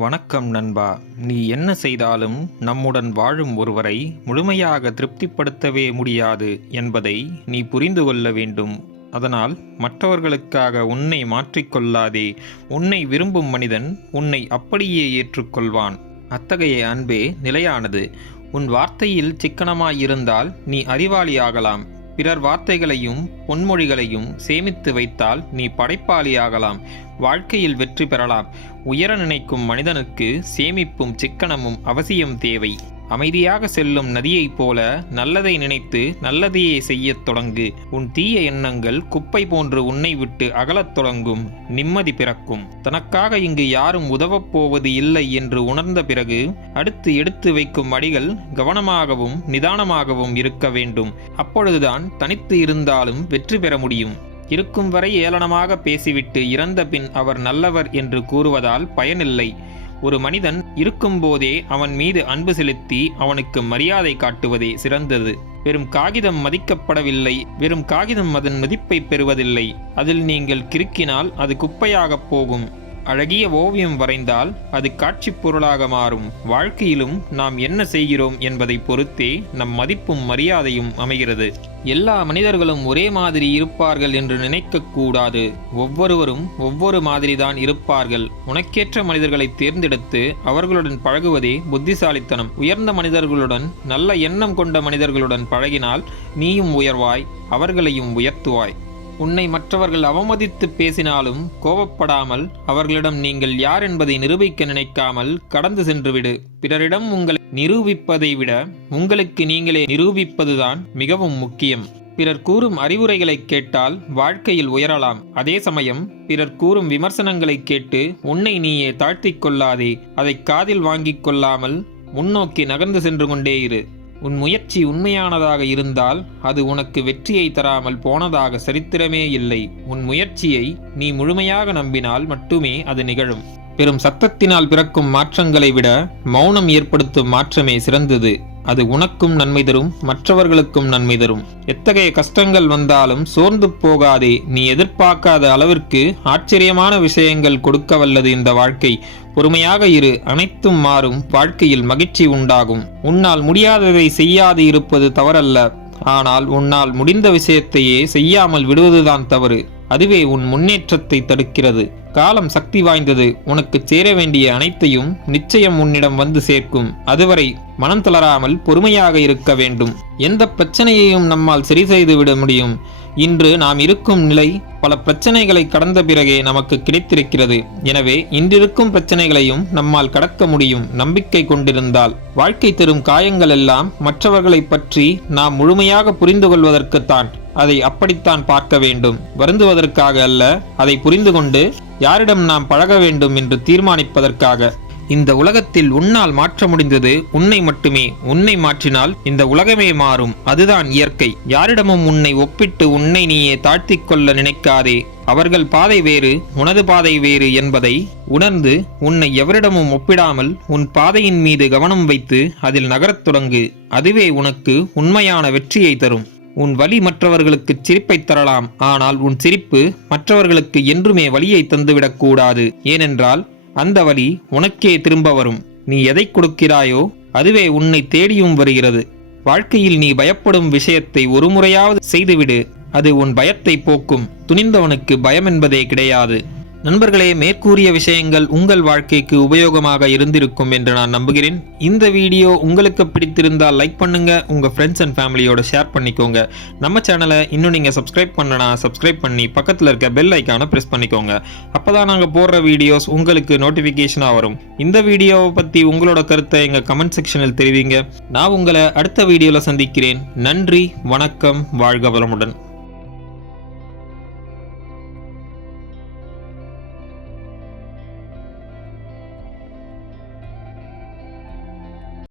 வணக்கம் நண்பா. நீ என்ன செய்தாலும் நம்முடன் வாழும் ஒருவரை முழுமையாக திருப்திப்படுத்தவே முடியாது என்பதை நீ புரிந்து கொள்ள வேண்டும். அதனால் மற்றவர்களுக்காக உன்னை மாற்றிக்கொள்ளாதே. உன்னை விரும்பும் மனிதன் உன்னை அப்படியே ஏற்றுக்கொள்வான். அத்தகைய அன்பே நிலையானது. உன் வார்த்தையில் சிக்கனமாயிருந்தால் நீ அறிவாளியாகலாம். பிறர் வார்த்தைகளையும் பொன்மொழிகளையும் சேமித்து வைத்தால் நீ படைப்பாளியாகலாம். வாழ்க்கையில் வெற்றி பெறலாம். உயர நினைக்கும் மனிதனுக்கு சேமிப்பும் சிக்கனமும் அவசியம் தேவை. அமைதியாக செல்லும் நதியைப் போல நல்லதை நினைத்து நல்லதையே செய்யத் தொடங்கு. உன் தீய எண்ணங்கள் குப்பை போன்று உன்னை விட்டு அகலத் தொடங்கும். நிம்மதி பிறக்கும். தனக்காக இங்கு யாரும் உதவப் போவது இல்லை என்று உணர்ந்த பிறகு அடுத்து எடுத்து வைக்கும் அடிகள் கவனமாகவும் நிதானமாகவும் இருக்க வேண்டும். அப்பொழுதுதான் தனித்து இருந்தாலும் வெற்றி பெற முடியும். இருக்கும் வரை ஏளனமாக பேசிவிட்டு இறந்த பின் அவர் நல்லவர் என்று கூறுவதால் பயனில்லை. ஒரு மனிதன் இருக்கும்போதே அவன் மீது அன்பு செலுத்தி அவனுக்கு மரியாதை காட்டுவதே சிறந்தது. வெறும் காகிதம் மதிக்கப்படவில்லை. வெறும் காகிதம் அதன் மதிப்பை பெறுவதில்லை. அதில் நீங்கள் கிறுக்கினால் அது குப்பையாகப் போகும். அழகிய ஓவியம் வரைந்தால் அது காட்சி பொருளாக மாறும். வாழ்க்கையிலும் நாம் என்ன செய்கிறோம் என்பதை பொறுத்தே நம் மதிப்பும் மரியாதையும் அமைகிறது. எல்லா மனிதர்களும் ஒரே மாதிரி இருப்பார்கள் என்று நினைக்கக்கூடாது. ஒவ்வொருவரும் ஒவ்வொரு மாதிரிதான் இருப்பார்கள். உனக்கேற்ற மனிதர்களை தேர்ந்தெடுத்து அவர்களுடன் பழகுவதே புத்திசாலித்தனம். உயர்ந்த மனிதர்களுடன், நல்ல எண்ணம் கொண்ட மனிதர்களுடன் பழகினால் நீயும் உயர்வாய், அவர்களையும் உயர்த்துவாய். உன்னை மற்றவர்கள் அவமதித்து பேசினாலும் கோபப்படாமல் அவர்களிடம் நீங்கள் யார் என்பதை நிரூபிக்க நினைக்காமல் கடந்து சென்றுவிடு. பிறரிடம் உங்களை நிரூபிப்பதை விட உங்களுக்கு நீங்களே நிரூபிப்பதுதான் மிகவும் முக்கியம். பிறர் கூறும் அறிவுரைகளை கேட்டால் வாழ்க்கையில் உயரலாம். அதே சமயம் பிறர் கூறும் விமர்சனங்களை கேட்டு உன்னை நீயே தாழ்த்திக் கொள்ளாதே. அதை காதில் வாங்கிக் கொள்ளாமல் முன்னோக்கி நகர்ந்து சென்று கொண்டே இரு. உன் முயற்சி உண்மையானதாக இருந்தால் அது உனக்கு வெற்றியை தராமல் போனதாக சரித்திரமே இல்லை. உன் முயற்சியை நீ முழுமையாக நம்பினால் மட்டுமே அது நிகழும். பெரும் சத்தத்தினால் பிறக்கும் மாற்றங்களை விட மௌனம் ஏற்படுத்தும் மாற்றமே சிறந்தது. அது உனக்கும் நன்மை தரும், மற்றவர்களுக்கும் நன்மை தரும். எத்தகைய கஷ்டங்கள் வந்தாலும் சோர்ந்து போகாதே. நீ எதிர்பார்க்காத அளவிற்கு ஆச்சரியமான விஷயங்கள் கொடுக்க வல்லது இந்த வாழ்க்கை. பொறுமையாக இரு. அனைத்தும் மாறும். வாழ்க்கையில் மகிழ்ச்சி உண்டாகும். உன்னால் முடியாததை செய்யாது இருப்பது தவறல்ல. ஆனால் உன்னால் முடிந்த விஷயத்தையே செய்யாமல் விடுவதுதான் தவறு. அதுவே உன் முன்னேற்றத்தை தடுக்கிறது. காலம் சக்தி வாய்ந்தது. உனக்கு சேர வேண்டிய அனைத்தையும் நிச்சயம் உன்னிடம் வந்து சேர்க்கும். அதுவரை மனம் தளராமல் பொறுமையாக இருக்க வேண்டும். எந்த பிரச்சனையையும் நம்மால் சரி செய்து விட முடியும். இன்று நாம் இருக்கும் நிலை பல பிரச்சனைகளை கடந்த பிறகே நமக்கு கிடைத்திருக்கிறது. எனவே இன்றிருக்கும் பிரச்சனைகளையும் நம்மால் கடக்க முடியும். நம்பிக்கை கொண்டிருந்தால். வாழ்க்கை தரும் காயங்கள் எல்லாம் மற்றவர்களை பற்றி நாம் முழுமையாக புரிந்து கொள்வதற்குத்தான். அதை அப்படித்தான் பார்க்க வேண்டும். வருந்துவதற்காக அல்ல, அதை புரிந்து கொண்டு யாரிடம் நாம் பழக வேண்டும் என்று தீர்மானிப்பதற்காக. இந்த உலகத்தில் உன்னால் மாற்ற முடிந்தது உன்னை மட்டுமே. உன்னை மாற்றினால் இந்த உலகமே மாறும். அதுதான் இயற்கை. யாரிடமும் உன்னை ஒப்பிட்டு உன்னை நீயே தாழ்த்திக் கொள்ள நினைக்காதே. அவர்கள் பாதை வேறு, உனது பாதை வேறு என்பதை உணர்ந்து உன்னை எவரிடமும் ஒப்பிடாமல் உன் பாதையின் மீது கவனம் வைத்து அதில் நகரத் தொடங்கு. அதுவே உனக்கு உண்மையான வெற்றியை தரும். உன் வலி மற்றவர்களுக்கு சிரிப்பை தரலாம். ஆனால் உன் சிரிப்பு மற்றவர்களுக்கு என்றுமே வலியை தந்துவிடக்கூடாது. ஏனென்றால் அந்த வலி உனக்கே திரும்ப வரும். நீ எதை கொடுக்கிறாயோ அதுவே உன்னை தேடியும் வருகிறது. வாழ்க்கையில் நீ பயப்படும் விஷயத்தை ஒரு முறையாவது செய்துவிடு. அது உன் பயத்தை போக்கும். துணிந்தவனுக்கு பயம் என்பதே கிடையாது. நண்பர்களே, மேற்கூறிய விஷயங்கள் உங்கள் வாழ்க்கைக்கு உபயோகமாக இருந்திருக்கும் என்று நான் நம்புகிறேன். இந்த வீடியோ உங்களுக்கு பிடித்திருந்தால் லைக் பண்ணுங்க. உங்க ஃப்ரெண்ட்ஸ் அண்ட் ஃபேமிலியோட ஷேர் பண்ணிக்கோங்க. நம்ம சேனலை இன்னும் நீங்க சப்ஸ்கிரைப் பண்ணனா சப்ஸ்கிரைப் பண்ணி பக்கத்தில் இருக்க பெல் ஐக்கானை பிரஸ் பண்ணிக்கோங்க. அப்பதான் நாங்கள் போடுற வீடியோஸ் உங்களுக்கு நோட்டிஃபிகேஷனாக வரும். இந்த வீடியோவை பற்றி உங்களோட கருத்தை எங்கள் கமெண்ட் செக்ஷனில் தெரிவிங்க. நான் உங்களை அடுத்த வீடியோவில் சந்திக்கிறேன். நன்றி, வணக்கம், வாழ்க வளமுடன்.